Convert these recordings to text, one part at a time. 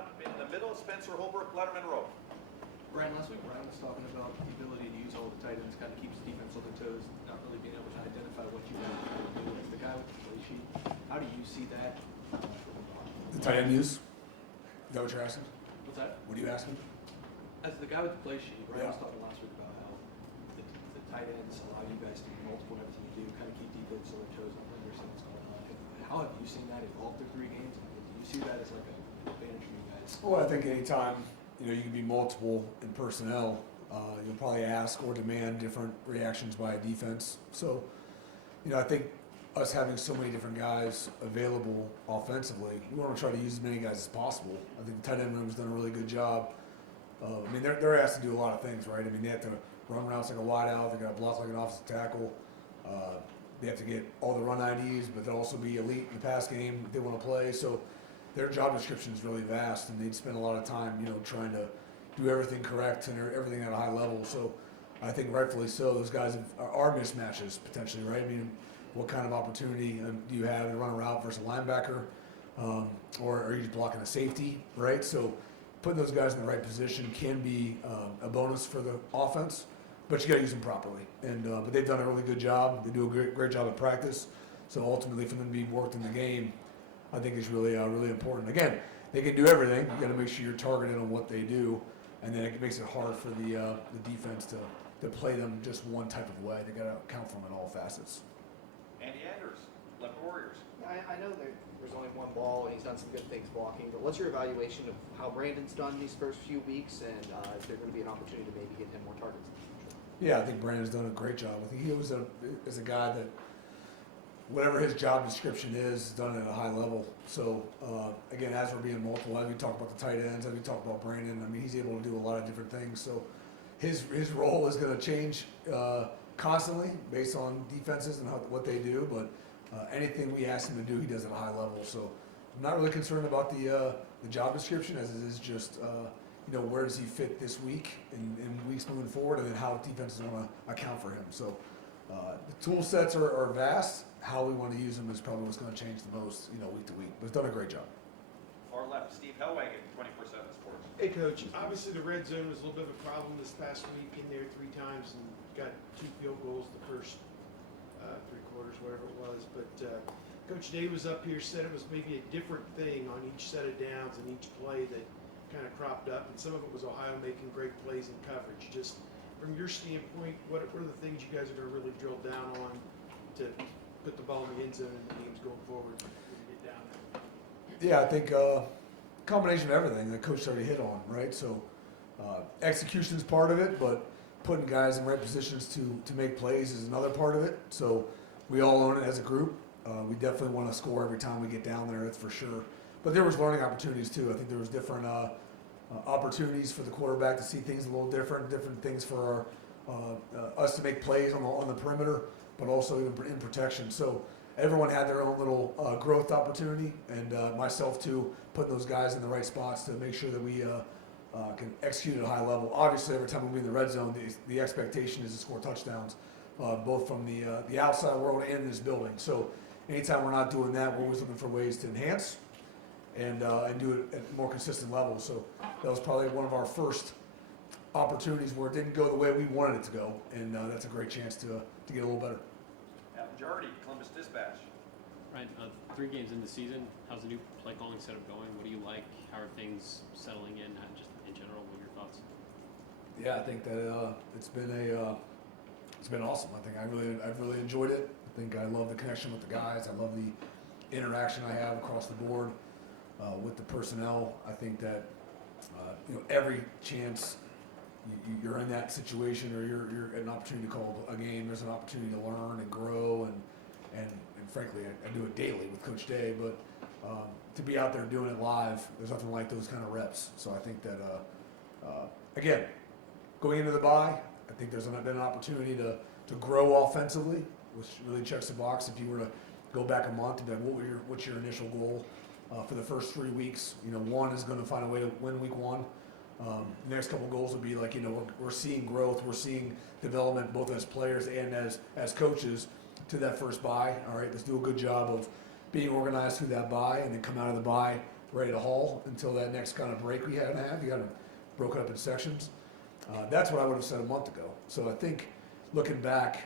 up in the middle, Spencer Holbrook, Letterman Row. Brian, last week Brian was talking about the ability to use all the tight ends, kind of keeps the defense on their toes, not really being able to identify what you guys are going to do. As the guy with the play sheet, how do you see that? The tight end use? Is that what you're asking? What's that? What are you asking? As the guy with the play sheet, Brian was Yeah. talking last week about how the tight ends allow you guys to be multiple in everything you do, kind of keep defense on their toes, not understand what's going on. How have you seen that evolve through 3 games? And do you see that as like an advantage for you guys? Well, I think anytime you can be multiple in personnel, you'll probably ask or demand different reactions by a defense. So, I think us having so many different guys available offensively, we want to try to use as many guys as possible. I think the tight end room has done a really good job. They're asked to do a lot of things, right? They have to run routes like a wideout. They got to block like an offensive tackle. They have to get all the run IDs, but they'll also be elite in the pass game if they want to play. So their job description is really vast, and they'd spend a lot of time, trying to do everything correct and everything at a high level. So I think rightfully so, those guys are mismatches potentially, right? What kind of opportunity do you have to run a route versus a linebacker, or are you just blocking a safety, right? So putting those guys in the right position can be a bonus for the offense, but you got to use them properly. And but they've done a really good job. They do a great job at practice. So ultimately, for them to be worked in the game, I think is really really important. Again, they can do everything. You got to make sure you're targeted on what they do, and then it makes it hard for the defense to play them just one type of way. They got to account for them in all facets. Andy Anders, Left Warriors. I know there's only one ball, and he's done some good things blocking, but what's your evaluation of how Brandon's done these first few weeks, and is there going to be an opportunity to maybe get him more targets in the future? Yeah, I think Brandon's done a great job. I think he was a guy that, whatever his job description is, done it at a high level. So, again, as we're being multiple, as we talk about the tight ends, as we talk about Brandon, he's able to do a lot of different things. So his role is going to change constantly based on defenses and what they do, but anything we ask him to do, he does at a high level. So I'm not really concerned about the job description as it is just, where does he fit this week and weeks moving forward, and then how defenses want to account for him. So the tool sets are vast. How we want to use them is probably what's going to change the most, week to week. But he's done a great job. Far left, Steve Hellwagon, 24/7 Sports. Hey, Coach. Obviously, the red zone was a little bit of a problem this past week. In there 3 times and got 2 field goals the first 3 quarters, whatever it was. But Coach Day was up here, said it was maybe a different thing on each set of downs and each play that kind of cropped up. And some of it was Ohio making great plays in coverage. Just from your standpoint, what are the things you guys are going to really drill down on to put the ball in the end zone in the games going forward when you get down there? Yeah, I think combination of everything that Coach already hit on, right? So execution is part of it, but putting guys in right positions to make plays is another part of it. So we all own it as a group. We definitely want to score every time we get down there, that's for sure. But there was learning opportunities too. I think there was different opportunities for the quarterback to see things a little different things for us to make plays on the perimeter, but also even in protection. So everyone had their own little growth opportunity, and myself too, putting those guys in the right spots to make sure that we can execute at a high level. Obviously, every time we be in the red zone, the expectation is to score touchdowns, both from the outside world and in this building. So anytime we're not doing that, we're always looking for ways to enhance and do it at a more consistent level. So that was probably one of our first opportunities where it didn't go the way we wanted it to go, and that's a great chance to get a little better. Al Jardy, Columbus Dispatch. Right, 3 games in the season, how's the new play calling setup going? What do you like? How are things settling in? Just in general, what are your thoughts? Yeah, I think that it's been awesome. I think I've really enjoyed it. I think I love the connection with the guys. I love the interaction I have across the board with the personnel. I think that every chance you're in that situation or you're an opportunity to call a game, there's an opportunity to learn and grow and frankly I do it daily with Coach Day, but to be out there doing it live, there's nothing like those kind of reps. So I think that again, going into the bye, I think there's been an opportunity to grow offensively, which really checks the box. If you were to go back a month and be like, what's your initial goal for the first 3 weeks? One is going to find a way to win week 1. The next couple goals would be like, we're seeing growth, we're seeing development both as players and as coaches to that first bye. All right, let's do a good job of being organized through that bye and then come out of the bye ready to haul until that next kind of break we had to have. You got to broke it up in sections. That's what I would have said a month ago. So I think looking back,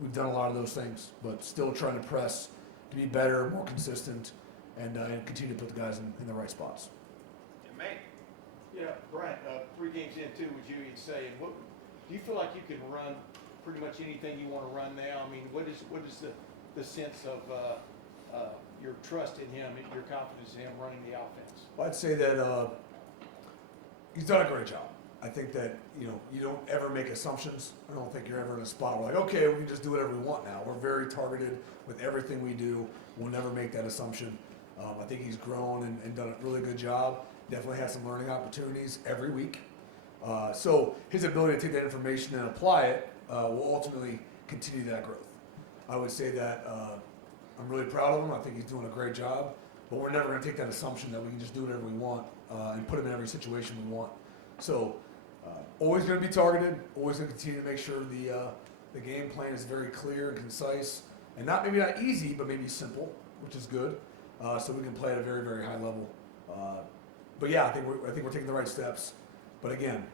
we've done a lot of those things, but still trying to press to be better, more consistent, and continue to put the guys in the right spots. And May. Yeah, Brian, 3 games in too with Julian saying, what do you feel like you can run pretty much anything you want to run now? I mean, what is the sense of your trust in him, your confidence in him running the offense? Well, I'd say that he's done a great job. I think that, you don't ever make assumptions. I don't think you're ever in a spot where like, okay, we can just do whatever we want now. We're very targeted with everything we do. We'll never make that assumption. I think he's grown and done a really good job. Definitely has some learning opportunities every week. So his ability to take that information and apply it will ultimately continue that growth. I would say that I'm really proud of him. I think he's doing a great job. But we're never going to take that assumption that we can just do whatever we want and put him in every situation we want. So always going to be targeted. Always going to continue to make sure the game plan is very clear and concise, and maybe not easy, but maybe simple, which is good. So we can play at a very, very high level. But yeah, I think we're taking the right steps. But again,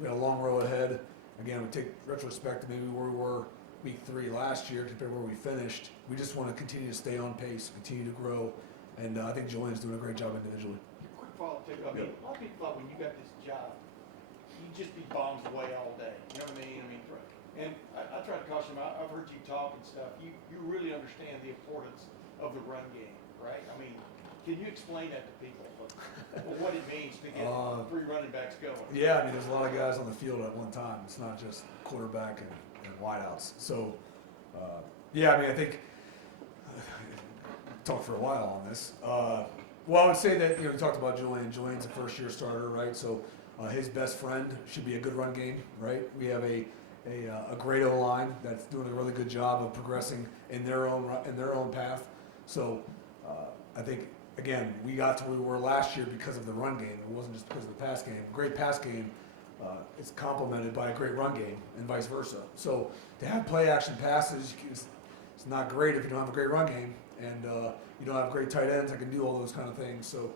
we have a long road ahead. Again, we take retrospect to maybe where we were week 3 last year compared to where we finished. We just want to continue to stay on pace, continue to grow, and I think Julian's doing a great job individually. Quick follow-up too. I mean, a lot of people thought when you got this job, you'd just be bombs away all day. You know what I mean? And I try to caution him. I've heard you talk and stuff. You really understand the importance of the run game, right? I mean, can you explain that to people? What it means to get 3 running backs going? Yeah, I mean, there's a lot of guys on the field at one time. It's not just quarterback and wideouts. So, yeah, I mean, I think talked for a while on this. Well, I would say that we talked about Julian. Julian's a first-year starter, right? So his best friend should be a good run game, right? We have a great O-line that's doing a really good job of progressing in their own path. So I think, again, we got to where we were last year because of the run game. It wasn't just because of the pass game. Great pass game is complemented by a great run game and vice versa. So to have play-action passes, it's not great if you don't have a great run game and you don't have great tight ends that can do all those kind of things. So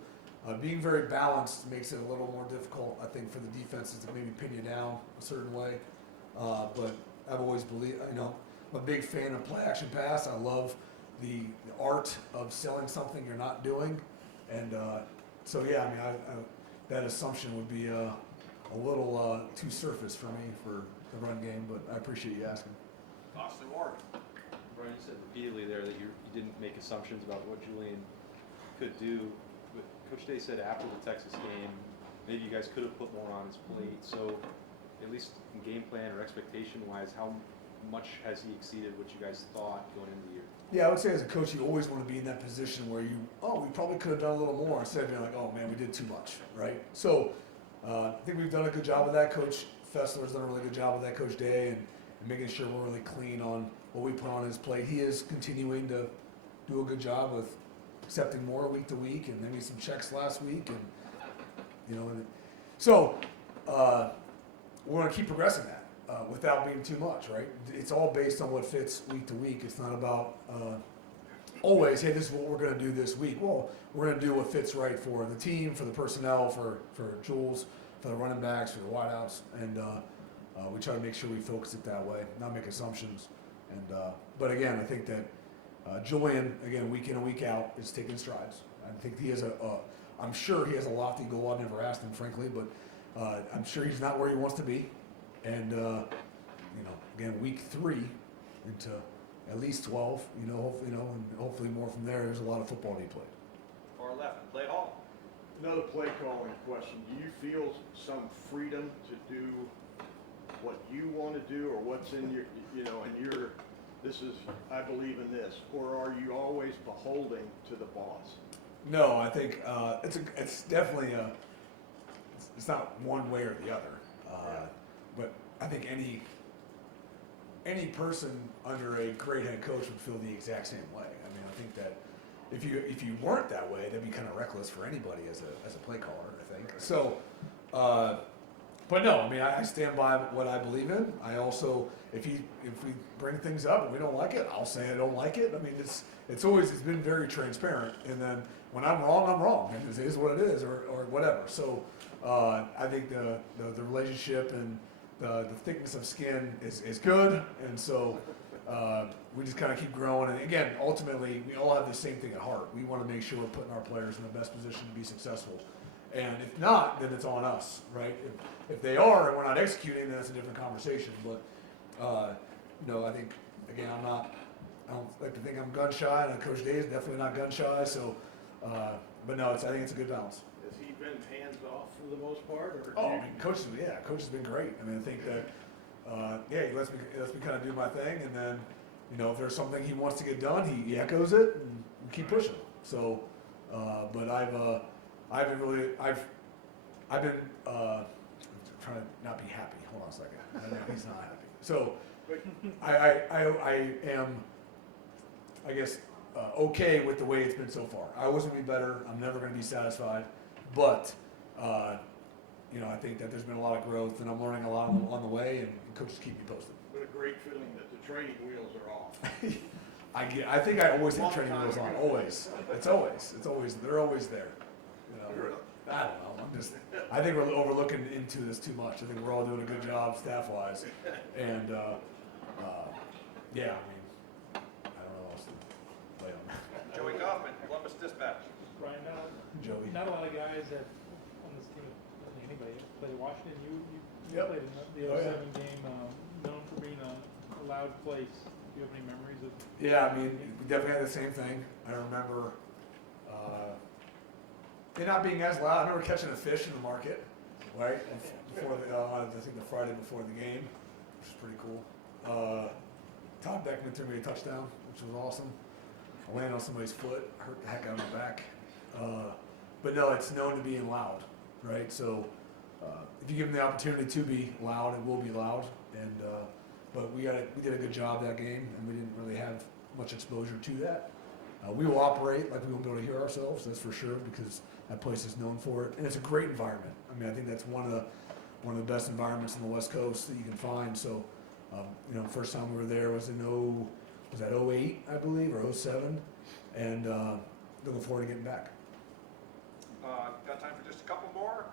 being very balanced makes it a little more difficult, I think, for the defenses to maybe pin you down a certain way. But I've always believed, I'm a big fan of play-action pass. I love the art of selling something you're not doing. And so, yeah, I mean, that assumption would be a little too surface for me for the run game, but I appreciate you asking. Austin Ward. Brian, you said repeatedly there that you didn't make assumptions about what Julian could do. But Coach Day said after the Texas game, maybe you guys could have put more on his plate. So at least in game plan or expectation-wise, how much has he exceeded what you guys thought going into the year? Yeah, I would say as a coach, you always want to be in that position where we probably could have done a little more instead of being like, oh man, we did too much, right? So I think we've done a good job of that. Coach Fessler's done a really good job of that, Coach Day, and making sure we're really clean on what we put on his plate. He is continuing to do a good job with accepting more week to week, and maybe some checks last week, and so we're going to keep progressing that without being too much, right? It's all based on what fits week to week. It's not about always, hey, this is what we're going to do this week. Well, we're going to do what fits right for the team, for the personnel, for Jules, for the running backs, for the wideouts, and we try to make sure we focus it that way, not make assumptions. And but again, I think that Julian, again, week in and week out, is taking strides. I think he has I'm sure he has a lofty goal. I've never asked him, frankly, but I'm sure he's not where he wants to be. And again, week 3 into at least 12, and hopefully more from there. There's a lot of football to be played. Far left, Clay Hall. Another play calling question. Do you feel some freedom to do what you want to do, or what's in your, this is, I believe in this, or are you always beholden to the boss? No, I think it's definitely it's not one way or the other. But I think any person under a great head coach would feel the exact same way. I mean, I think that if you weren't that way, that'd be kind of reckless for anybody as a play caller, I think. So, but no, I mean, I stand by what I believe in. I also, if we bring things up and we don't like it, I'll say I don't like it. I mean, it's been very transparent, and then when I'm wrong. And it is what it is, or whatever. So I think the relationship and the thickness of skin is good, and so we just kind of keep growing. And again, ultimately, we all have the same thing at heart. We want to make sure we're putting our players in the best position to be successful. And if not, then it's on us, right? If they are and we're not executing, then that's a different conversation. But I think again, I don't like to think I'm gun shy, and Coach Day is definitely not gun shy. So, but no, I think it's a good balance. Has he been hands off for the most part, or? Oh, I mean, coach has been great. I mean, I think that, he lets me kind of do my thing, and then, if there's something he wants to get done, he echoes it, and we keep pushing. So, but I've been trying to not be happy. Hold on a second. I know he's not happy. So, I am, I guess, okay with the way it's been so far. I always want to be better. I'm never going to be satisfied, but. I think that there's been a lot of growth, and I'm learning a lot on the way, and coaches keep me posted. What a great feeling that the training wheels are off. I think I always have training wheels on. Always. They're always there. I don't know. I think we're overlooking into this too much. I think we're all doing a good job staff-wise, and I don't know what else to lay on that. Joey Kaufman, Columbus Dispatch. Brian, Joey. not a lot of guys that on this team, anybody played Washington. You Yep. played in the Oh, yeah. 07 game, known for being a loud place. Do you have any memories of? Yeah, I mean, we definitely had the same thing. I remember it not being as loud. I remember catching a fish in the market, right? Before I think the Friday before the game, which was pretty cool. Todd Beckman threw me a touchdown, which was awesome. I landed on somebody's foot, hurt the heck out of my back. But no, it's known to being loud, right? So if you give them the opportunity to be loud, it will be loud. And but we did a good job that game, and we didn't really have much exposure to that. We will operate like we won't be able to hear ourselves, that's for sure, because that place is known for it, and it's a great environment. I mean, I think that's one of the best environments on the West Coast that you can find. So, first time we were there was in 08, I believe, or 07, and looking forward to getting back. Got time for just a couple more.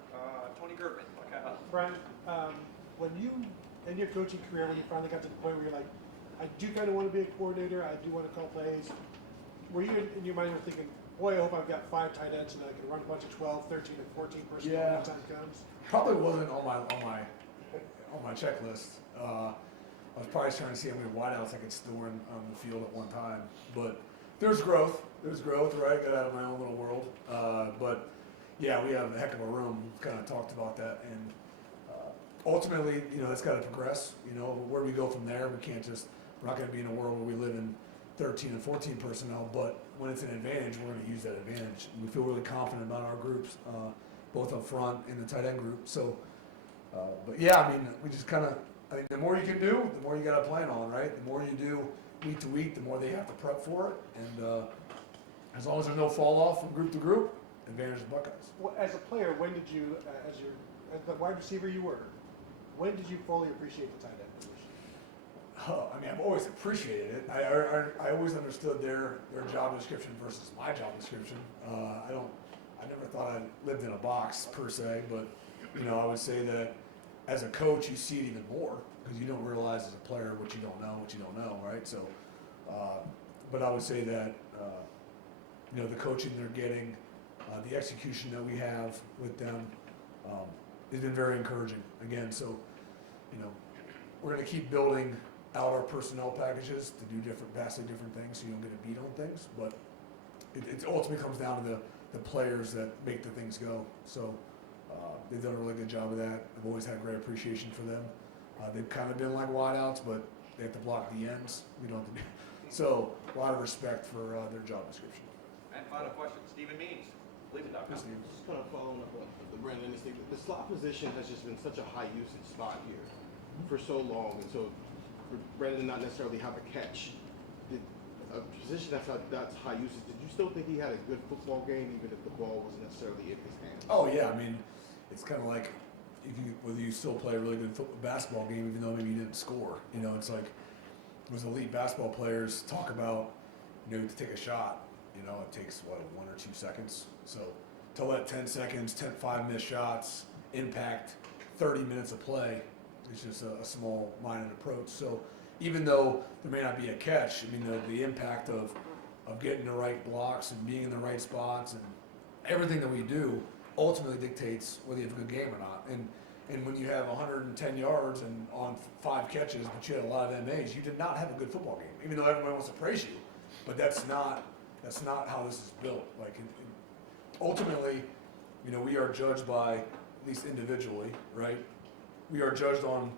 Tony Gertman, Brian, when you, in your coaching career, when you finally got to the point where you're like, I do kind of want to be a coordinator, I do want to call plays, were you in your mind thinking, boy, I hope I've got 5 tight ends and I can run a bunch of 12, 13, and 14 personnel when the time comes? Probably wasn't on my checklist. I was probably trying to see how many wideouts I could store on the field at one time. But there's growth. Right? Got out of my own little world. But yeah, we have a heck of a room. We've kind of talked about that, and ultimately, that's got to progress. Where we go from there, we're not going to be in a world where we live in 13 and 14 personnel, but when it's an advantage, we're going to use that advantage. We feel really confident about our groups, both up front and the tight end group. So, but yeah, I mean, we just I think the more you can do, the more you got to plan on, right? The more you do week to week, the more they have to prep for it. And as long as there's no fall off from group to group, advantage the Buckeyes. Well, as a player, when did you, as the wide receiver you were, when did you fully appreciate the tight end position? I mean, I've always appreciated it. I always understood their job description versus my job description. I never thought I lived in a box per se, but I would say that as a coach, you see it even more because you don't realize as a player what you don't know, right? So, but I would say that the coaching they're getting, the execution that we have with them, has been very encouraging. Again, so we're going to keep building out our personnel packages to do vastly different things, so you don't get a beat on things. But it ultimately comes down to the players that make the things go. So they've done a really good job of that. I've always had great appreciation for them. They've kind of been like wideouts, but they have to block the ends. We don't have to do. So a lot of respect for their job description. And final question, Stephen Means, Cleveland.com. Just kind of following up on the Brandon statement. The slot position has just been such a high usage spot here for so long, and so for Brandon to not necessarily have a catch, a position that's high usage. Did you still think he had a good football game, even if the ball wasn't necessarily in his hands? Oh yeah, I mean, it's kind of like whether you still play a really good basketball game, even though maybe you didn't score. It's like those elite basketball players talk about to take a shot. You know, it takes, 1 or 2 seconds. So to let 10 seconds, 5 missed shots impact 30 minutes of play is just a small-minded approach. So even though there may not be a catch, I mean, the impact of getting the right blocks and being in the right spots and everything that we do ultimately dictates whether you have a good game or not. And when you have 110 yards and on 5 catches, but you had a lot of MAs, you did not have a good football game. Even though everyone wants to praise you, but that's not how this is built. Like ultimately, you know, we are judged by, at least individually, right? We are judged on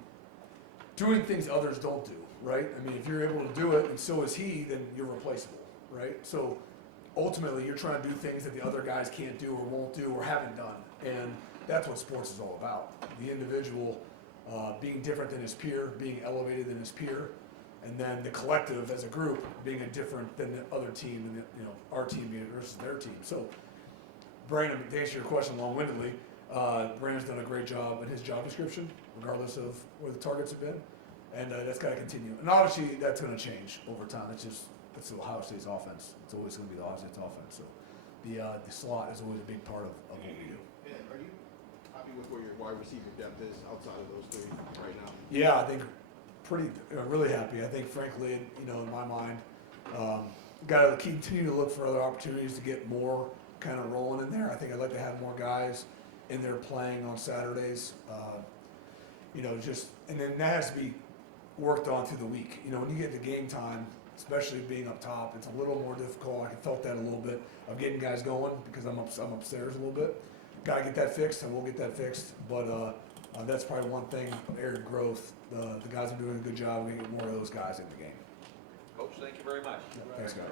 doing things others don't do, right? I mean, if you're able to do it and so is he, then you're replaceable, right? So ultimately, you're trying to do things that the other guys can't do or won't do or haven't done. And that's what sports is all about. The individual being different than his peer, being elevated than his peer, and then the collective as a group being a different than the other team, and you know, our team being versus their team. So, Brandon, to answer your question long-windedly, Brandon's done a great job in his job description, regardless of where the targets have been, and that's got to continue. And obviously, that's going to change over time. That's the Ohio State's offense. It's always going to be the Ohio State's offense. So, the slot is always a big part of what we do. And are you happy with where your wide receiver depth is outside of those 3 right now? Yeah, I think really happy. I think, frankly, you know, in my mind, got to continue to look for other opportunities to get more kind of rolling in there. I think I'd like to have more guys in there playing on Saturdays. You know, and then that has to be worked on through the week. You know, when you get to game time, especially being up top, it's a little more difficult. I felt that a little bit of getting guys going because I'm upstairs a little bit. Got to get that fixed, and we'll get that fixed. But that's probably one thing of area growth. The guys are doing a good job. We're going to get more of those guys in the game. Coach, thank you very much. Thanks, guys.